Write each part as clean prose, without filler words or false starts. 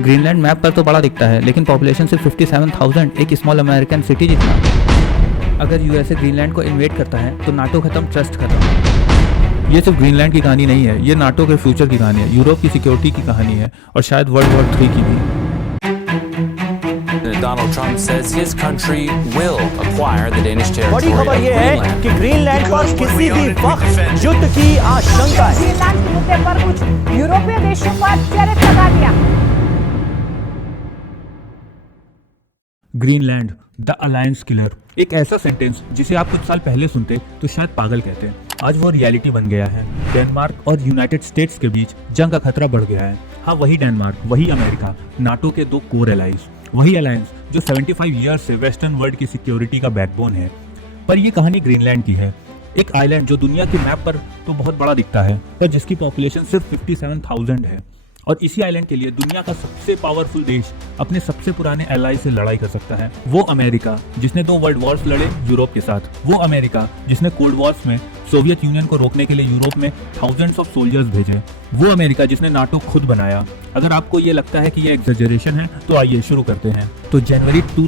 Greenland map पर तो बड़ा दिखता है, लेकिन पॉपुलेशन सिर्फ 57,000, एक स्मॉल अमेरिकन सिटी जितना। अगर यूएसए ग्रीनलैंड को इन्वेट करता है तो नाटो खत्म, ट्रस्ट खत्म। ये सिर्फ ग्रीनलैंड की कहानी नहीं है, ये नाटो के फ्यूचर की कहानी है, यूरोप की सिक्योरिटी की कहानी है, और शायद वर्ल्ड वॉर 3 की भी। Donald Trump says his country will acquire the Danish बड़ी territory खबर of यह है Greenland. कि ग्रीनलैंड पर किसी भी वक्त युद्ध की आशंका है। ग्रीनलैंड के मुद्दे पर कुछ यूरोपीय देशों पर टैरिफ लगा दिया। ग्रीनलैंड द अलायंस किलर, एक ऐसा सेंटेंस जिसे आप कुछ साल पहले सुनते तो शायद पागल कहते। आज वो रियलिटी बन गया है। डेनमार्क और यूनाइटेड स्टेट्स के बीच जंग का खतरा बढ़ गया है। हाँ, वही डेनमार्क, वही अमेरिका, नाटो के दो कोर एलाइज, वही अलायंस जो 75 ईयर्स से वेस्टर्न वर्ल्ड की सिक्योरिटी का बैकबोन है। पर ये कहानी ग्रीनलैंड की है, एक आइलैंड जो दुनिया की मैप पर तो बहुत बड़ा दिखता है, पर जिसकी पॉपुलेशन सिर्फ 57,000 है। और इसी आइलैंड के लिए दुनिया का सबसे पावरफुल देश अपने सबसे पुराने एलाई से लड़ाई कर सकता है। वो अमेरिका जिसने 2 वर्ल्ड वॉर्स लड़े यूरोप के साथ, वो अमेरिका जिसने कोल्ड वॉर्स में सोवियत यूनियन को रोकने के लिए यूरोप में थाउजेंड्स ऑफ सोल्जर्स भेजे, वो अमेरिका जिसने नाटो खुद बनाया। अगर आपको ये लगता है कि ये एग्जेजरेशन है तो आइए शुरू करते हैं। तो जनवरी 2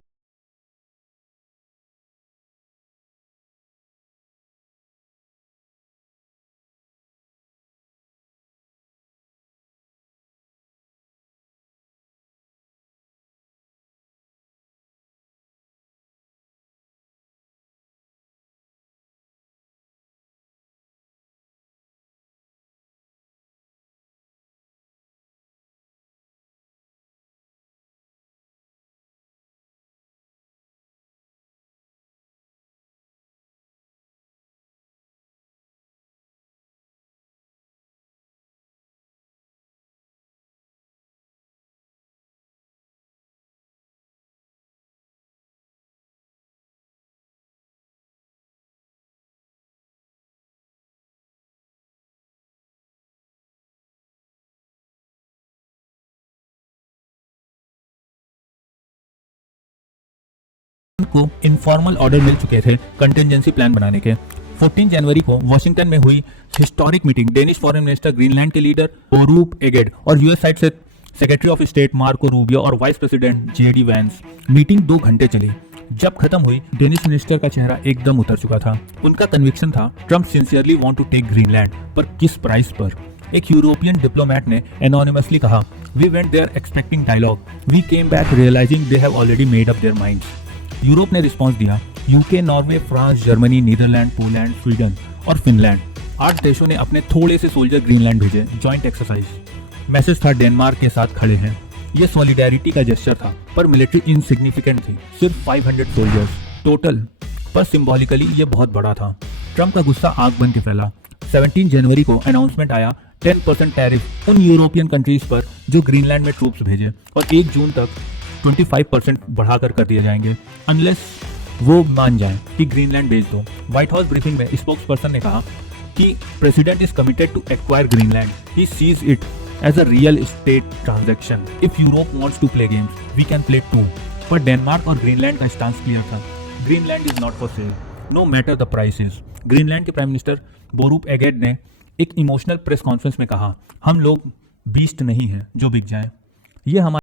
को इनफॉर्मल ऑर्डर मिल चुके थे कंटिजेंसी प्लान बनाने के। 14 जनवरी को वॉशिंगटन में हुई historic meeting Danish foreign minister, Greenland के लीडर ओरूप एगेड और यूएस साइड से secretary of state Marco Rubio और vice president JD Vance. Meeting 2 घंटे चली। जब खत्म हुई, डेनिश मिनिस्टर का चेहरा एकदम उतर चुका था। उनका कन्विक्शन था Trump sincerely want to take Greenland, पर किस प्राइस पर। एक यूरोपियन डिप्लोमेट ने एनोनिमसली कहा, we went there expecting dialogue, we came back realising they have already made up their minds. Europe ने रिस्पांस दिया। UK, Norway, France, Germany, Netherlands, Poland, Sweden और Finland, 8 देशों ने अपने थोड़े से सोल्जर ग्रीनलैंड भेजे। Joint exercise. मैसेज था डेनमार्क के साथ खड़े हैं। यह सॉलिडेरिटी का जेस्चर था, पर मिलिट्री इनसिग्निफिकेंट थी, सिर्फ 500 सोल्जर्स टोटल, पर सिंबॉलिकली ये बहुत बड़ा था। ट्रम्प का गुस्सा आग बन के फैला। 17 जनवरी को अनाउंसमेंट आया 10% टैरिफ उन यूरोपियन कंट्रीज पर जो ग्रीनलैंड में ट्रूप्स भेजे, और 1 जून तक 25% बढ़ाकर कर दिए जाएंगे अनलेस वो मान जाएं कि ग्रीनलैंड बेच दो। व्हाइट हाउस ब्रीफिंग में स्पोक्स पर्सन ने कहा कि president is committed to acquire Greenland, he sees it as a real estate transaction. If Europe wants to play games, we can play too. पर डेनमार्क और Greenland का stance clear था, Greenland is not for sale, no matter the price is. Greenland के prime minister Borup Egede ने एक emotional press conference में कहा, हम लोग बीस्ट नहीं हैं जो बिक जाए। ये हमारे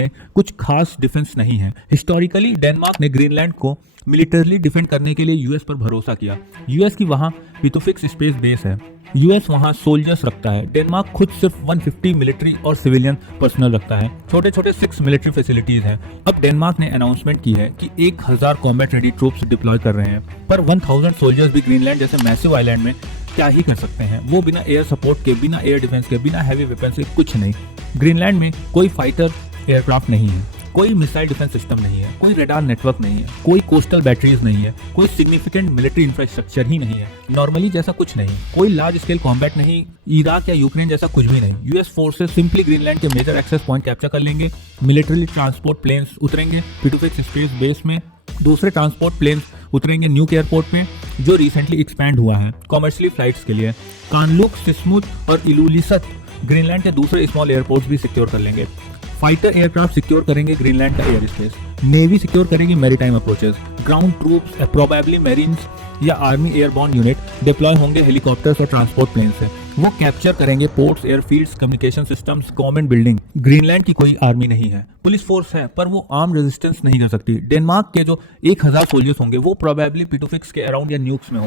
कुछ खास डिफेंस नहीं है। हिस्टोरिकली डेनमार्क ने ग्रीनलैंड को मिलिटरली डिफेंड करने के लिए यूएस पर भरोसा किया। यूएस की वहां पिटुफिक्स स्पेस बेस है, यूएस वहां सोल्जर्स रखता है। डेनमार्क खुद सिर्फ 150 मिलिट्री और सिविलियन पर्सनल रखता है। छोटे छोटे 6 मिलिट्री फैसिलिटीज हैं। अब डेनमार्क ने अनाउंसमेंट की है कि 1000 कॉम्बैट रेडी ट्रूप्स डिप्लॉय कर रहे हैं, पर 1000 सोल्जर्स भी ग्रीनलैंड जैसे मैसिव आइलैंड में क्या ही कर सकते हैं। वो बिना एयर सपोर्ट के, बिना एयर डिफेंस के, बिना हैवी वेपन के कुछ नहीं। ग्रीनलैंड में कोई फाइटर एयरक्राफ्ट नहीं है, कोई मिसाइल डिफेंस सिस्टम नहीं है, कोई रडार नेटवर्क नहीं है, कोई कोस्टल बैटरीज नहीं है, कोई सिग्निफिकेंट मिलिट्री इंफ्रास्ट्रक्चर ही नहीं है, नॉर्मली जैसा कुछ नहीं, कोई लार्ज स्केल कॉम्बैट नहीं, इराक या यूक्रेन जैसा कुछ भी नहीं। यूएस फोर्सेस सिंपली ग्रीनलैंड के मेजर एक्सेस पॉइंट कैप्चर कर लेंगे। मिलिट्री ट्रांसपोर्ट प्लेन्स उतरेंगे पिटुफिक्स स्पेस बेस में, दूसरे ट्रांसपोर्ट प्लेन्स उतरेंगे न्यूक एयरपोर्ट में जो रिसेंटली एक्सपैंड हुआ है कॉमर्शियली फ्लाइट्स के लिए। कानलुक, सिस्मुथ और इलुलिसत ग्रीनलैंड के दूसरे स्मॉल एयरपोर्ट्स भी सिक्योर कर लेंगे। फाइटर एयरक्राफ्ट सिक्योर करेंगे ग्रीनलैंड का एयर स्पेस। नेवी सिक्योर करेगी maritime approaches. Ground troops, probably marines या आर्मी एयरबॉर्न यूनिट डिप्लॉय होंगे हेलीकॉप्टर्स और ट्रांसपोर्ट प्लेन से। वो कैप्चर करेंगे ports, airfields, communication systems, government building. Greenland की कोई आर्मी नहीं है, पुलिस फोर्स है, पर वो आर्म रेजिस्टेंस नहीं कर सकती। डेनमार्क के जो 1000 सोल्जर्स होंगे वो प्रोबेबली पिटुफिक्स के अराउंड या न्यूक्स में होंगे।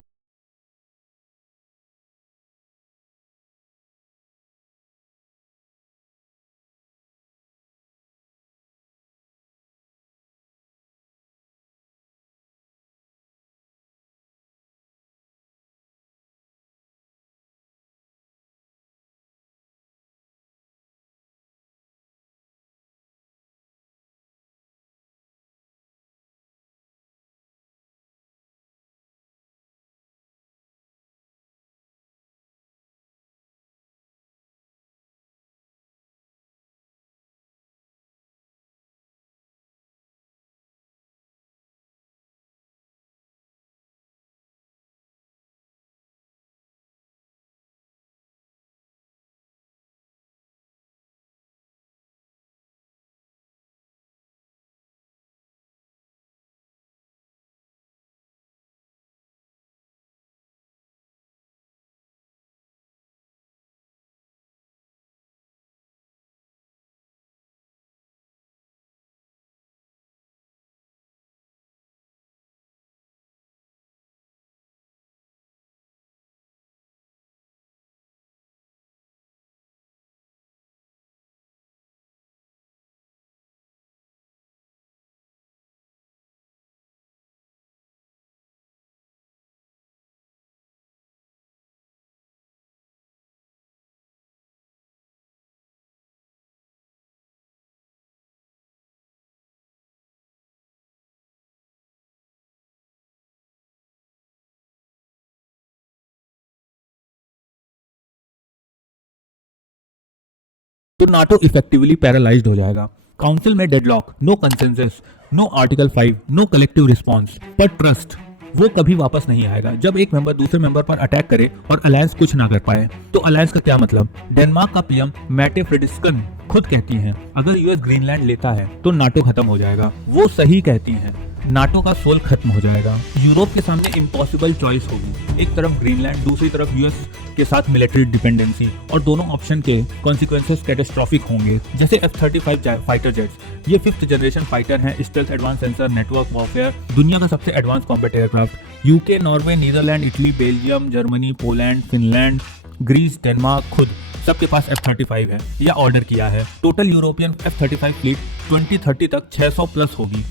तो नाटो इफेक्टिवली पैरालाइज्ड हो जाएगा। काउंसिल में deadlock, no consensus, no article 5, no collective response, पर ट्रस्ट वो कभी वापस नहीं आएगा। जब एक मेंबर दूसरे मेंबर पर अटैक करे और अलायंस कुछ ना कर पाए तो अलायंस का क्या मतलब। डेनमार्क का पीएम मैटे फ्रेडरिक्सन खुद कहती हैं अगर यूएस ग्रीनलैंड लेता है तो नाटो खत्म हो जाएगा। वो सही कहती हैं, नाटो का सोल खत्म हो जाएगा। यूरोप के सामने इम्पॉसिबल चॉइस होगी, एक तरफ ग्रीनलैंड, दूसरी तरफ यूएस के साथ मिलिट्री डिपेंडेंसी, और दोनों ऑप्शन के कॉन्सिक्वेंसेस कैटास्ट्रोफिक होंगे। जैसे F-35 फाइटर जेट्स, ये 5th जनरेशन फाइटर हैं, stealth, advance sensor, network warfare, दुनिया का सबसे advance combat aircraft. UK, Norway, Netherlands, Italy, Belgium, Germany, Poland, Finland, Greece, Denmark खुद सबके पास F-35 है या ऑर्डर किया है। टोटल यूरोपियन F-35 फ्लीट 2030 तक 600 प्लस होगी।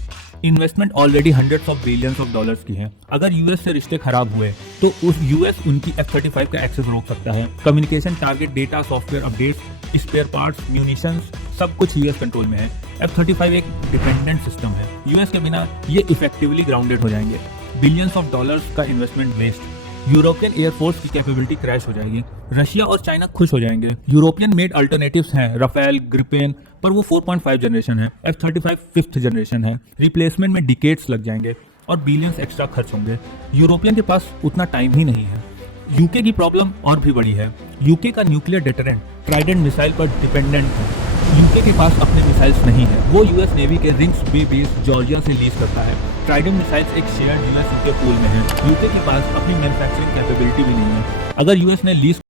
Investment already hundreds of billions of dollars की है। अगर यूएस से रिश्ते खराब हुए तो उस यूएस उनकी F-35 का एक्सेस रोक सकता है। Communication, target, data, software updates, spare parts, munitions सब कुछ यूएस कंट्रोल में है। F-35 एक डिपेंडेंट सिस्टम है, यूएस के बिना ये इफेक्टिवली ग्राउंडेड हो जाएंगे। बिलियंस ऑफ डॉलर्स का इन्वेस्टमेंट वेस्ट, यूरोपियन एयरफोर्स की कैपेबिलिटी क्रैश हो जाएगी। रशिया और चाइना खुश हो जाएंगे। यूरोपियन मेड अल्टरनेटिव्स हैं, राफेल, ग्रिपेन, पर वो 4.5 जनरेशन है। F-35 5th जनरेशन है। रिप्लेसमेंट में डिकेड्स लग जाएंगे और बिलियंस एक्स्ट्रा खर्च होंगे। यूरोपियन के पास उतना टाइम ही नहीं है। यूके की प्रॉब्लम और भी बड़ी है। यूके का न्यूक्लियर डेटरेंट ट्राइडेंट मिसाइल पर डिपेंडेंट है। यूके के पास अपने मिसाइल्स नहीं है, वो यूएस नेवी के रिंग्स बे बेस जॉर्जिया से लीज करता है। ट्राइडेंट मिसाइल्स एक शेयर्ड यूएस यूके पूल में है। यूके के पास अपनी मैन्युफैक्चरिंग कैपेबिलिटी भी नहीं है। अगर यूएस ने lease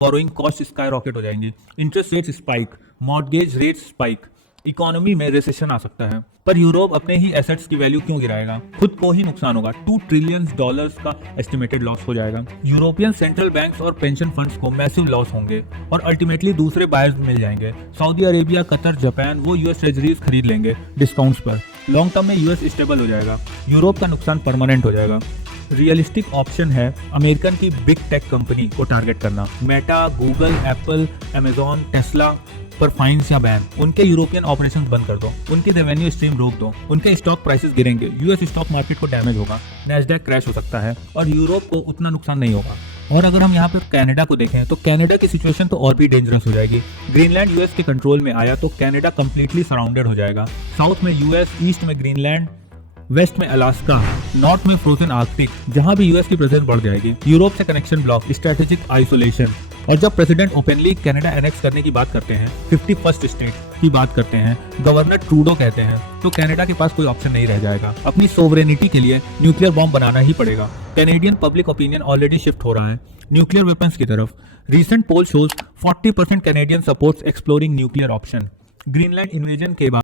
borrowing cost sky rocket हो जाएंगी, interest rates spike, mortgage rates spike, economy में रिसेशन आ सकता है। पर यूरोप अपने ही एसेट्स की वैल्यू क्यों गिराएगा? खुद को ही नुकसान होगा। $2 ट्रिलियन का एस्टिमेटेड लॉस हो जाएगा। यूरोपियन सेंट्रल बैंक्स और पेंशन फंड्स को मैसिव लॉस होंगे और अल्टीमेटली दूसरे बायर्स मिल जाएंगे। सऊदी अरेबिया, कतर, जापान वो यूएस ट्रेजरीज खरीद लेंगे डिस्काउंट्स पर। लॉन्ग टर्म में यूएस स्टेबल हो जाएगा, यूरोप का नुकसान परमानेंट हो जाएगा। रियलिस्टिक ऑप्शन है अमेरिकन की बिग टेक कंपनी को टारगेट करना, Meta, Google, Apple, Amazon, Tesla पर फाइन्स या बैन। उनके यूरोपियन ऑपरेशंस बंद कर दो, उनकी रेवेन्यू स्ट्रीम रोक दो, उनके स्टॉक प्राइसेस गिरेंगे, यूएस स्टॉक मार्केट को डैमेज होगा, नैस्डैक क्रैश हो सकता है और यूरोप को उतना नुकसान नहीं होगा। और अगर हम यहाँ पे कनाडा को देखें तो कनाडा की सिचुएशन तो और भी डेंजरस हो जाएगी। ग्रीनलैंड यूएस के कंट्रोल में आया तो कनाडा कंप्लीटली सराउंडेड हो जाएगा। साउथ में यूएस, ईस्ट में ग्रीनलैंड, वेस्ट में अलास्का, नॉर्थ में फ्रोजन आर्कटिक, जहां भी यूएस की प्रेजेंस बढ़ जाएगी। यूरोप से कनेक्शन ब्लॉक, स्ट्रेटेजिक आइसोलेशन। और जब प्रेसिडेंट ओपनली कनाडा एनेक्स करने की बात करते हैं, 51st स्टेट की बात करते हैं, गवर्नर ट्रूडो कहते हैं, तो कनाडा के पास कोई ऑप्शन नहीं रह जाएगा। अपनी सोवरेनिटी के लिए न्यूक्लियर बॉम्ब बनाना ही पड़ेगा। Canadian public opinion already shift हो रहा है न्यूक्लियर वेपन्स की तरफ। Recent poll shows 40% Canadian supports exploring nuclear option. Greenland invasion के बाद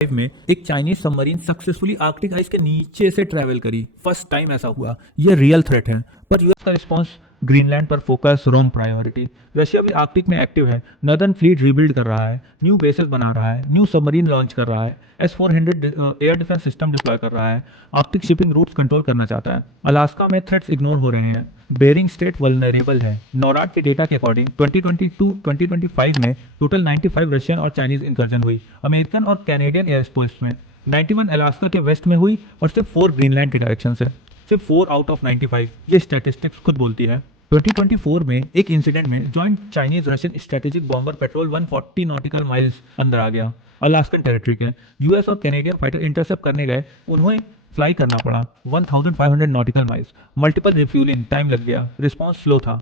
में एक Chinese submarine successfully Arctic ice के नीचे से ट्रैवल करी। फर्स्ट टाइम ऐसा हुआ। ये रियल थ्रेट है। पर यूएस का रिस्पांस ग्रीनलैंड पर फोकस, रॉन्ग प्रायोरिटी। रशिया भी आर्कटिक में एक्टिव है, नदर्न फ्लीट रिबिल्ड कर रहा है, न्यू बेसेस बना रहा है, न्यू सबमरीन लॉन्च कर रहा है, S-400 air defence system deploy कर रहा है, आर्कटिक शिपिंग रूट्स कंट्रोल करना चाहता है। अलास्का में थ्रेट्स इग्नोर हो रहे हैं, बेरिंग स्ट्रेट वल्नरेबल है। नॉराड के डेटा के अकॉर्डिंग 2022-2025 में टोटल 95 रशियन और चाइनीज इंकर्जन हुई। अमेरिकन और कैनेडियन एयरस्पेस में 91 अलास्का के वेस्ट में हुई और सिर्फ 4 ग्रीनलैंड के डायरेक्शन से, सिर्फ 4 आउट ऑफ 95। ये स्टैटिस्टिक्स खुद बोलती है। 2024 में एक इंसिडेंट में joint Chinese Russian strategic bomber petrol 140 nautical miles अंदर आ गया, अलास्कन टेरिटरी के। यूएस और कैनेडियन फाइटर इंटरसेप्ट करने गए, उन्हें फ्लाई करना पड़ा 1500 nautical miles. Multiple refuelling time लग गया, रिस्पांस स्लो था।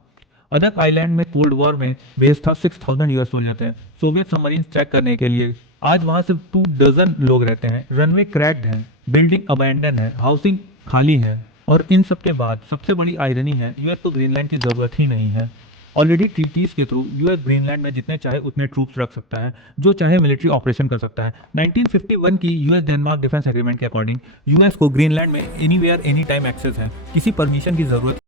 अदक आइलैंड में कोल्ड वॉर में बेस था 6000 यूएस सोल्जर थे सोवियत सबमरीन ट्रैक करने के लिए। आज वहां सिर्फ 2 डजन लोग रहते हैं। रनवे क्रैक्ड है, बिल्डिंग अबैंडन है, हाउसिंग खाली है। और इन सब के बाद सबसे बड़ी आयरनी है, यूएस को ग्रीनलैंड की जरूरत ही नहीं है। ऑलरेडी ट्रीटीज के थ्रू यूएस ग्रीनलैंड में जितने चाहे उतने ट्रूप्स रख सकता है, जो चाहे मिलिट्री ऑपरेशन कर सकता है। 1951 की यूएस डेनमार्क डिफेंस एग्रीमेंट के अकॉर्डिंग यूएस को ग्रीनलैंड में एनीवेयर एनी टाइम एक्सेस है, किसी परमिशन की जरूरत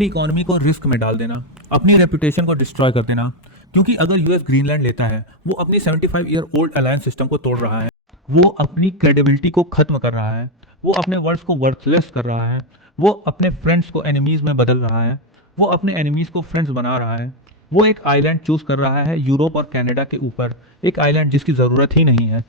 अपनी इकोनॉमी को रिस्क में डाल देना, अपनी रेपुटेशन को डिस्ट्रॉय कर देना। क्योंकि अगर यूएस ग्रीनलैंड लेता है, वो अपनी 75 ईयर ओल्ड अलायंस सिस्टम को तोड़ रहा है, वो अपनी क्रेडिबिलिटी को खत्म कर रहा है, वो अपने वर्ड्स को वर्थलेस कर रहा है, वो अपने फ्रेंड्स को एनिमीज में बदल रहा है, वो अपने एनिमीज को फ्रेंड्स बना रहा है, वो एक आइलैंड चूज कर रहा है यूरोप और कनाडा के ऊपर, एक आइलैंड जिसकी ज़रूरत ही नहीं है,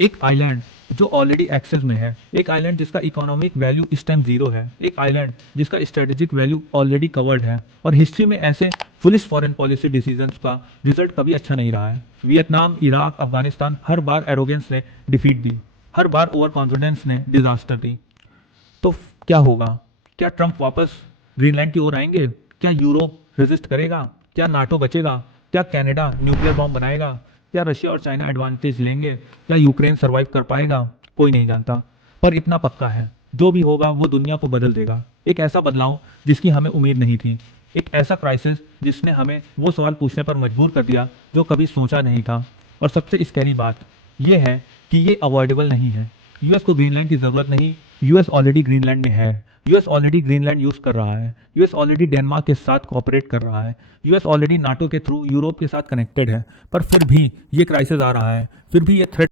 एक आइलैंड जो ऑलरेडी एक्सेस में है, एक आइलैंड जिसका इकोनॉमिक वैल्यू इस टाइम जीरो है, एक आइलैंड जिसका स्ट्रेटेजिक वैल्यू ऑलरेडी कवर्ड है। और हिस्ट्री में ऐसे फुलिश फॉरेन पॉलिसी डिसीजंस का रिजल्ट कभी अच्छा नहीं रहा है। वियतनाम, इराक, अफगानिस्तान, हर बार एरोगेंस ने डिफीट दी, हर बार ओवर कॉन्फिडेंस ने डिजास्टर दी। तो क्या होगा? क्या ट्रंप वापस ग्रीनलैंड की ओर आएंगे? क्या यूरोप रेजिस्ट करेगा? क्या नाटो बचेगा? क्या कनाडा न्यूक्लियर बॉम्ब बनाएगा? क्या रशिया और चाइना एडवांटेज लेंगे? क्या यूक्रेन सर्वाइव कर पाएगा? कोई नहीं जानता। पर इतना पक्का है, जो भी होगा वो दुनिया को बदल देगा। एक ऐसा बदलाव जिसकी हमें उम्मीद नहीं थी, एक ऐसा क्राइसिस जिसने हमें वो सवाल पूछने पर मजबूर कर दिया जो कभी सोचा नहीं था। और सबसे स्कैरी बात यह है कि ये अवॉइडेबल नहीं है। यूएस को ग्रीनलैंड की ज़रूरत नहीं, यूएस ऑलरेडी ग्रीनलैंड में है, यूएस ऑलरेडी ग्रीनलैंड यूज़ कर रहा है, यूएस ऑलरेडी डेनमार्क के साथ कोऑपरेट कर रहा है, यूएस ऑलरेडी नाटो के थ्रू यूरोप के साथ कनेक्टेड है। पर फिर भी ये क्राइसिस आ रहा है, फिर भी ये थ्रेट